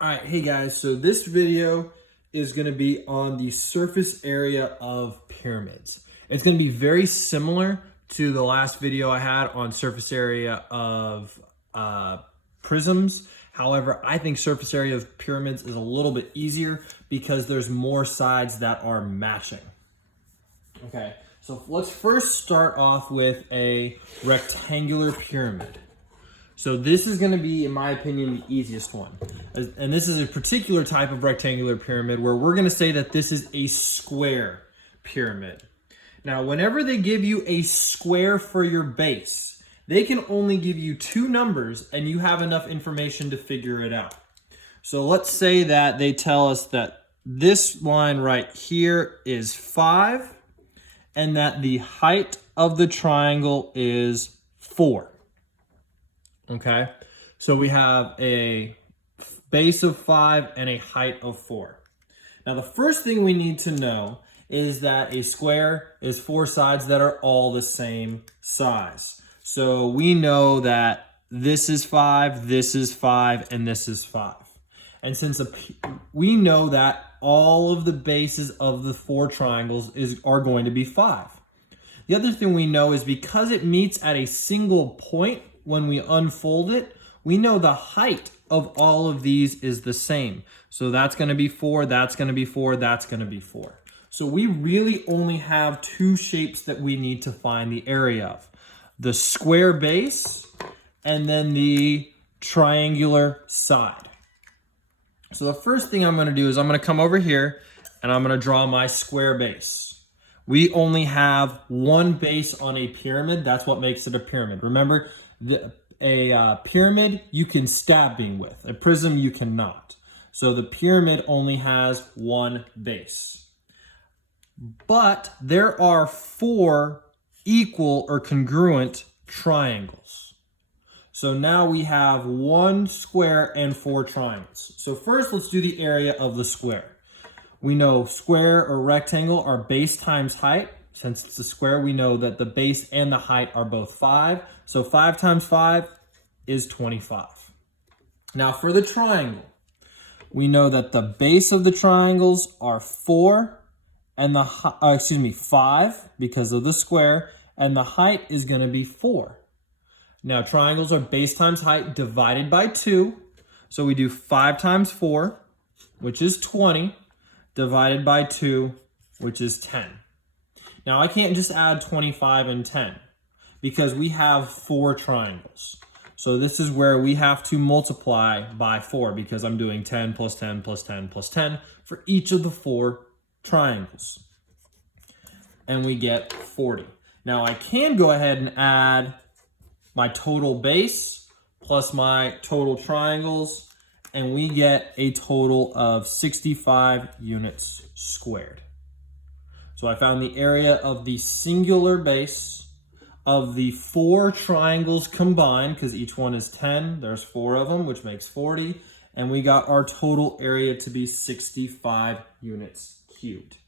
All right, hey guys, so this video is going to be on the surface area of pyramids. It's going to be very similar to the last video I had on surface area of prisms. However, I think surface area of pyramids is a little bit easier because there's more sides that are matching. Okay, so let's first start off with a rectangular pyramid. So this is going to be, in my opinion, the easiest one. And this is a particular type of rectangular pyramid where we're going to say that this is a square pyramid. Now, whenever they give you a square for your base, they can only give you two numbers and you have enough information to figure it out. So let's say that they tell us that this line right here is 5 and that the height of the triangle is 4. Okay, so we have a base of 5 and a height of 4. Now, the first thing we need to know is that a square is 4 sides that are all the same size. So we know that this is 5, this is 5, and this is 5. And since we know that all of the bases of the 4 triangles are going to be 5. The other thing we know is because it meets at a single point, when we unfold it, we know the height of all of these is the same. So that's going to be 4, that's going to be 4, that's going to be 4. So we really only have 2 shapes that we need to find the area of. The square base and then the triangular side. So the first thing I'm going to do is I'm going to come over here and I'm going to draw my square base. We only have one base on a pyramid. That's what makes it a pyramid. Remember, a pyramid you can stab beam with. A prism you cannot. So the pyramid only has one base. But there are 4 equal or congruent triangles. So now we have 1 square and 4 triangles. So first let's do the area of the square. We know square or rectangle are base times height. Since it's a square, we know that the base and the height are both 5. So 5 times 5 is 25. Now for the triangle, we know that the base of the triangles are 4 and the 5 because of the square, and the height is going to be 4. Now triangles are base times height divided by 2. So we do 5 times 4, which is 20, divided by 2, which is 10. Now, I can't just add 25 and 10 because we have 4 triangles. So this is where we have to multiply by 4 because I'm doing 10 plus 10 plus 10 plus 10 for each of the 4 triangles. And we get 40. Now, I can go ahead and add my total base plus my total triangles, and we get a total of 65 units squared. So I found the area of the singular base of the 4 triangles combined, because each one is 10. There's 4 of them, which makes 40. And we got our total area to be 65 units cubed.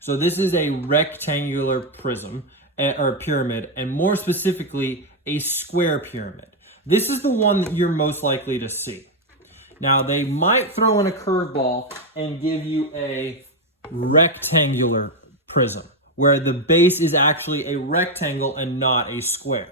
So this is a rectangular prism, or pyramid, and more specifically, a square pyramid. This is the one that you're most likely to see. Now, they might throw in a curveball and give you a rectangular prism, where the base is actually a rectangle and not a square.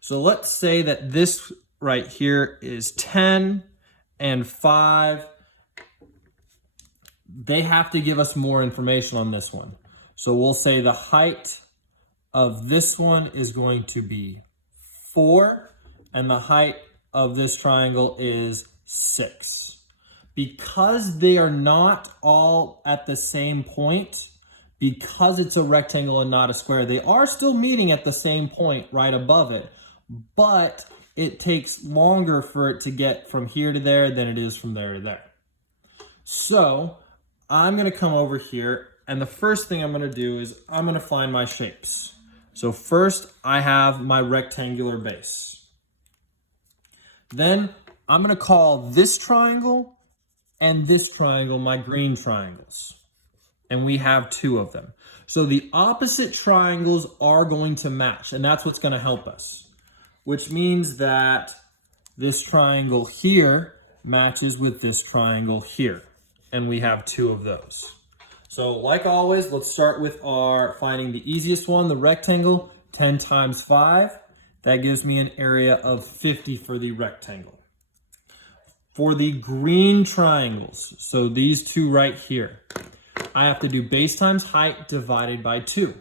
So let's say that this right here is 10 and 5. They have to give us more information on this one. So we'll say the height of this one is going to be 4, and the height of this triangle is 6. Because they are not all at the same point, because it's a rectangle and not a square, they are still meeting at the same point right above it, but it takes longer for it to get from here to there than it is from there to there. So I'm going to come over here, and the first thing I'm going to do is I'm going to find my shapes. So first I have my rectangular base. Then I'm going to call this triangle and this triangle my green triangles. And we have 2 of them. So the opposite triangles are going to match, and that's what's going to help us. Which means that this triangle here matches with this triangle here. And we have 2 of those. So like always, let's start with our finding the easiest one, the rectangle. 10 times 5, that gives me an area of 50 for the rectangle. For the green triangles, so these 2 right here, I have to do base times height divided by 2.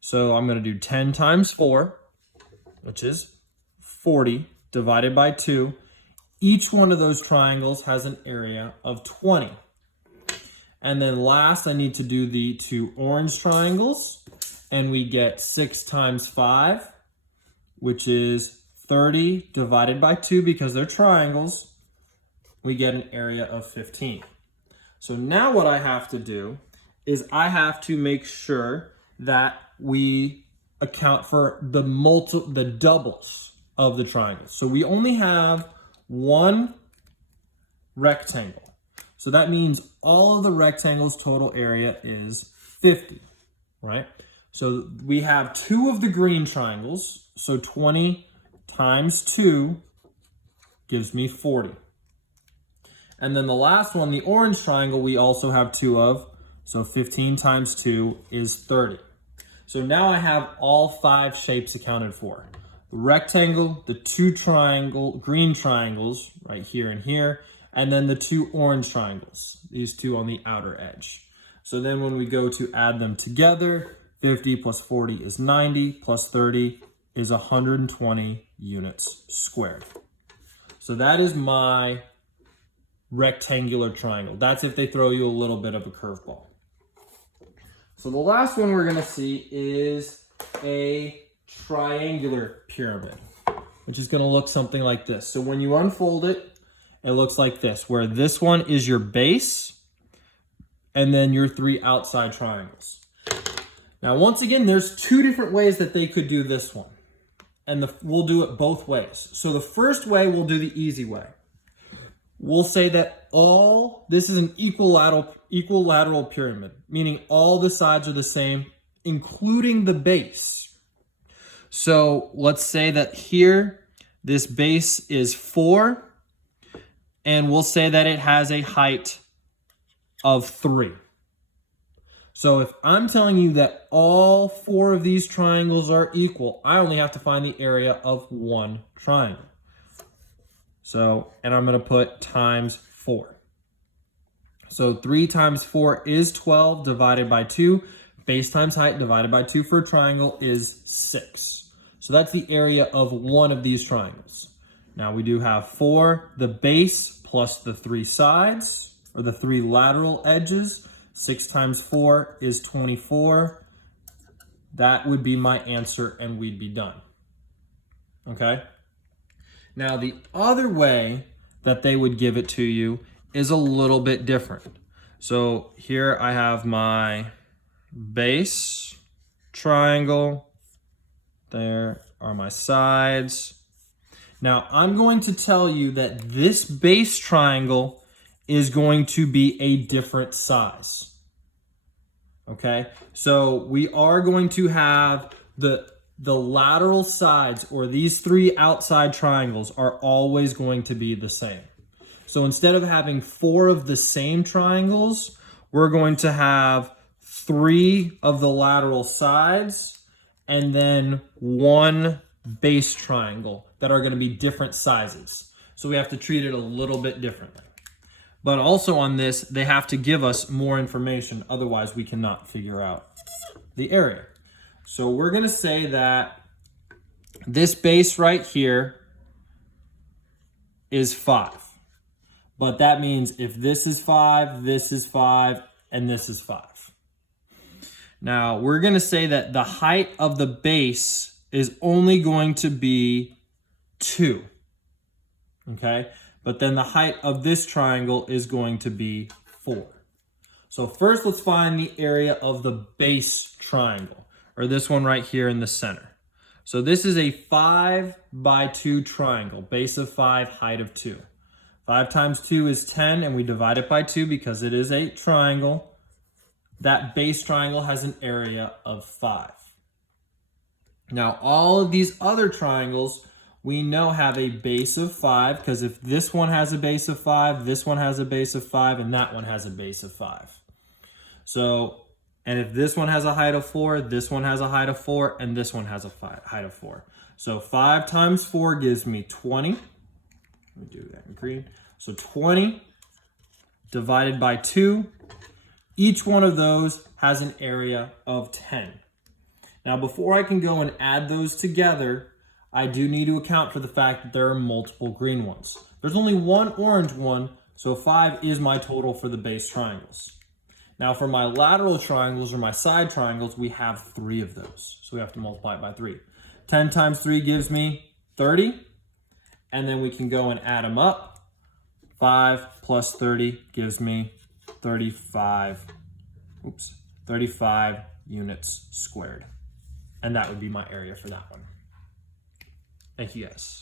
So I'm going to do 10 times 4, which is 40, divided by 2. Each one of those triangles has an area of 20. And then last, I need to do the 2 orange triangles, and we get 6 times 5, which is 30 divided by 2 because they're triangles. We get an area of 15. So now what I have to do is I have to make sure that we account for the doubles of the triangles. So we only have 1 rectangle. So that means all of the rectangles' total area is 50, right? So we have 2 of the green triangles. So 20 times 2 gives me 40. And then the last one, the orange triangle, we also have 2 of. So 15 times 2 is 30. So now I have all 5 shapes accounted for. The rectangle, the 2 green triangles right here and here, and then the 2 orange triangles, these 2 on the outer edge. So then when we go to add them together, 50 plus 40 is 90, plus 30 is 120 units squared. So that is my rectangular triangle. That's if they throw you a little bit of a curveball. So the last one we're gonna see is a triangular pyramid, which is gonna look something like this. So when you unfold it, it looks like this, where this one is your base and then your 3 outside triangles. Now, once again, there's 2 different ways that they could do this one, and we'll do it both ways. So the first way, we'll do the easy way. We'll say that this is an equilateral pyramid, meaning all the sides are the same, including the base. So let's say that here, this base is 4, and we'll say that it has a height of 3. So if I'm telling you that all 4 of these triangles are equal, I only have to find the area of 1 triangle. So, and I'm going to put times 4. So 3 times 4 is 12 divided by 2. Base times height divided by 2 for a triangle is 6. So that's the area of one of these triangles. Now we do have 4, the base plus the 3 sides, or the 3 lateral edges. 6 times 4 is 24. That would be my answer, and we'd be done. Okay? Now, the other way that they would give it to you is a little bit different. So here I have my base triangle. There are my sides. Now, I'm going to tell you that this base triangle is going to be a different size. Okay, so we are going to have the lateral sides, or these 3 outside triangles, are always going to be the same. So instead of having 4 of the same triangles, we're going to have 3 of the lateral sides and then 1 base triangle that are going to be different sizes. So we have to treat it a little bit differently. But also on this, they have to give us more information. Otherwise, we cannot figure out the area. So we're going to say that this base right here is 5. But that means if this is 5, this is 5, and this is 5. Now, we're going to say that the height of the base is only going to be 2. Okay? But then the height of this triangle is going to be 4. So first, let's find the area of the base triangle, or this one right here in the center. So this is a 5 by 2 triangle, base of 5, height of 2. 5 times 2 is 10, and we divide it by 2 because it is a triangle. That base triangle has an area of 5. Now, all of these other triangles we know have a base of 5, because if this one has a base of 5, this one has a base of 5, and that one has a base of 5. So, and if this one has a height of 4, this one has a height of 4, and this one has a height of 4. So 5 times 4 gives me 20. Let me do that in green. So 20 divided by 2. Each one of those has an area of 10. Now, before I can go and add those together, I do need to account for the fact that there are multiple green ones. There's only one orange one, so 5 is my total for the base triangles. Now, for my lateral triangles or my side triangles, we have 3 of those. So we have to multiply it by 3. 10 times 3 gives me 30. And then we can go and add them up. 5 plus 30 gives me 35 units squared. And that would be my area for that one. Thank you guys.